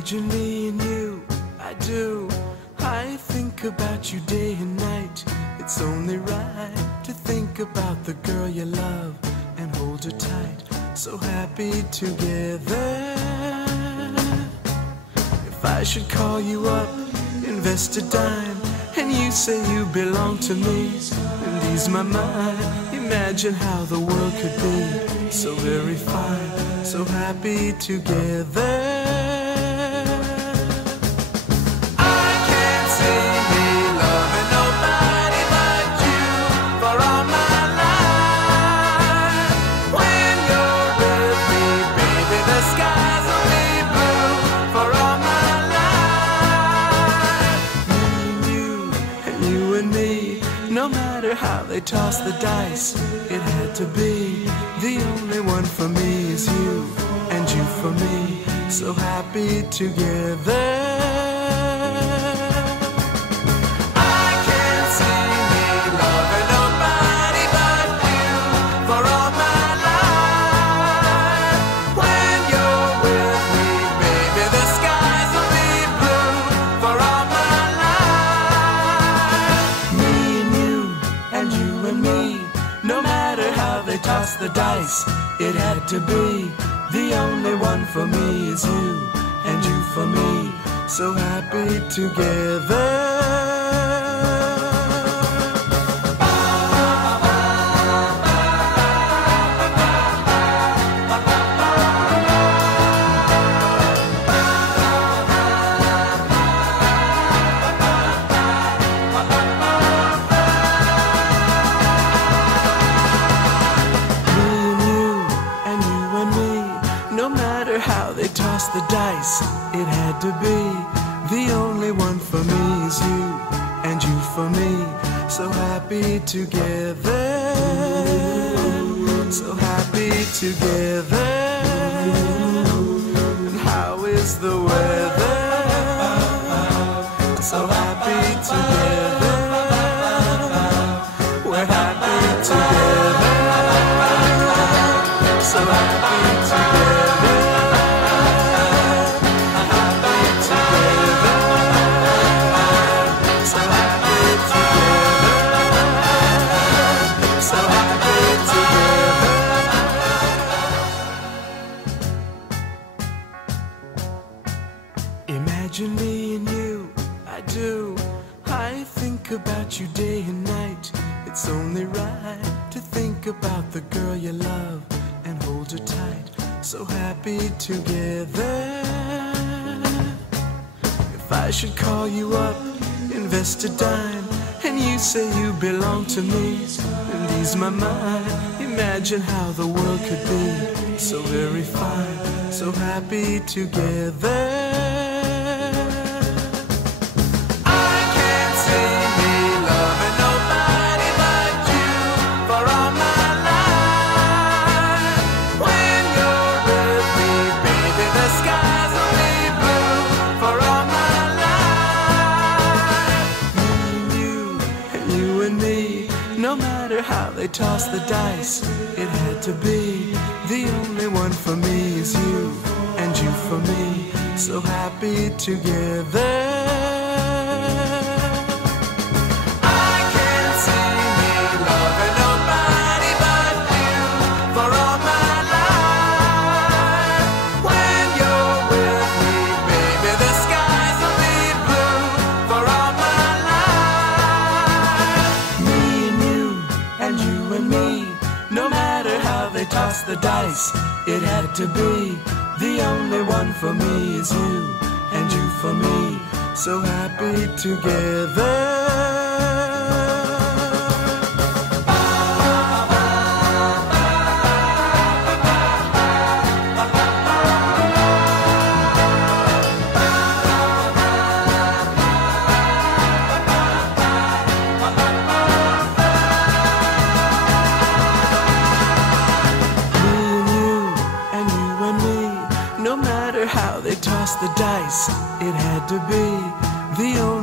Imagine me and you, I do. I think about you day and night. It's only right to think about the girl you love and hold her tight. So happy together. If I should call you up, invest a dime, and you say you belong to me, and ease my mind. Imagine how the world could be so very fine, so happy together. No matter how they toss the dice, it had to be. The only one for me is you, and you for me, so happy together. Toss the dice, it had to be. The only one for me is you, and you for me, so happy together. How they toss the dice, it had to be. The only one for me is you, and you for me, so happy together, so happy together. And how is the weather? So happy together, we're happy together, so happy together. Imagine me and you, I do. I think about you day and night. It's only right to think about the girl you love and hold her tight, so happy together. If I should call you up, invest a dime, and you say you belong to me, and ease my mind. Imagine how the world could be so very fine, so happy together. No matter how they toss the dice, it had to be. The only one for me is you, and you for me, so happy together. Toss the dice, it had to be. The only one for me is you, and you for me, so happy together. How they toss the dice, it had to be. The only